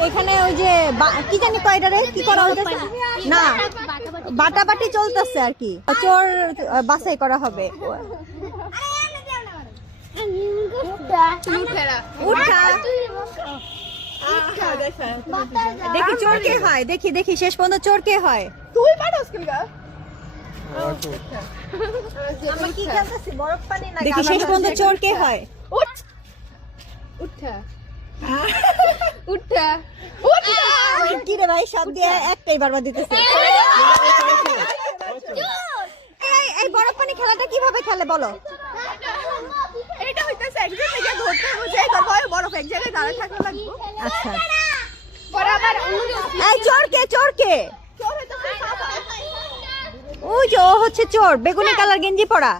ওইখানে ওই যে কি জানি কয়টারে কি করা হইতেছে না বাটাবাটি চলতেছে আর কি চোর বাছাই করা হবে দেখি চোর কে হয় দেখি দেখি শেষ পর্যন্ত চোর কে হয় তুই দেখি শেষ পর্যন্ত চোর কে হয় কি রে ভাই সব দিয়ে একটাই বারবার দিতেছে এই বরফ পানি খেলাটা কিভাবে খেলে বলো এটা হইতাছে এক জায়গায় ধরতে বুঝে করব বরফ এক জায়গায় দাঁড়া থাকতে লাগবে আচ্ছা বরাবর এই চোর কে চোর হইতাছে ওই যে ও হচ্ছে চোর বেগুনি কালার গেঞ্জি পরা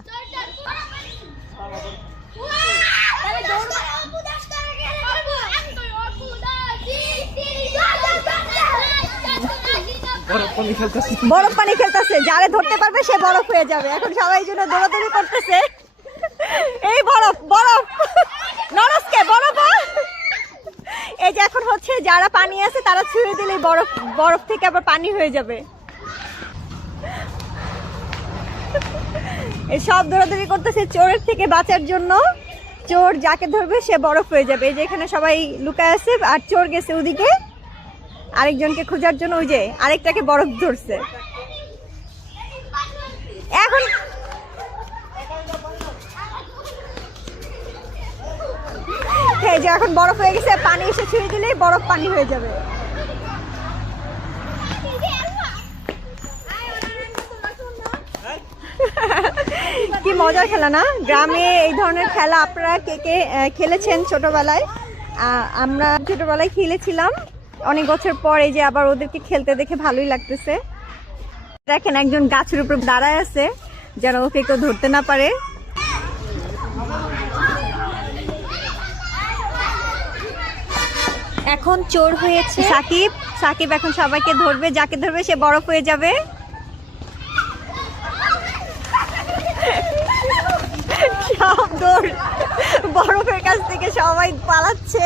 বরফ পানি খেলতেছে যারে ধরতে পারবে সে বরফ হয়ে যাবে এখন সবাই জন্য দৌড়াদৌড়ি করতেছে এই বরফ বরফ নরসকে বরফ এই যে এখন হচ্ছে যারা পানি আছে তারা ছুঁয়ে দিলে বরফ বরফ থেকে আবার পানি হয়ে যাবে এই সব দৌড়াদৌড়ি করতেছে চোরের থেকে বাঁচার জন্য চোর যাকে ধরবে সে বরফ হয়ে যাবে এই যে এখানে সবাই লুকায় আছে আর চোর গেছে ওদিকে আরেকজনকে খোঁজার জন্য ওই যে আরেকটাকে বরফ ধরছে এখন এই যে এখন বরফ হয়ে গেছে পানি এসে ছুঁয়ে দিলেই বরফ পানি হয়ে যাবে কি মজার খেলা না গ্রামে এই ধরনের খেলা আপনারা কে কে খেলেছেন ছোটবেলায় আমরা ছোটবেলায় খেলেছিলাম অনেক বছর পর এই যে আবার ওদেরকে খেলতে দেখে ভালোই লাগতেছে দেখেন একজন গাছের উপর দাঁড়ায় আছে যেন ওকে কেউ ধরতে না পারে এখন চোর হয়েছে সাকিব সাকিব এখন সবাইকে ধরবে যাকে ধরবে সে বরফ হয়ে যাবে সব দৌড় বরফের কাছ থেকে সবাই পালাচ্ছে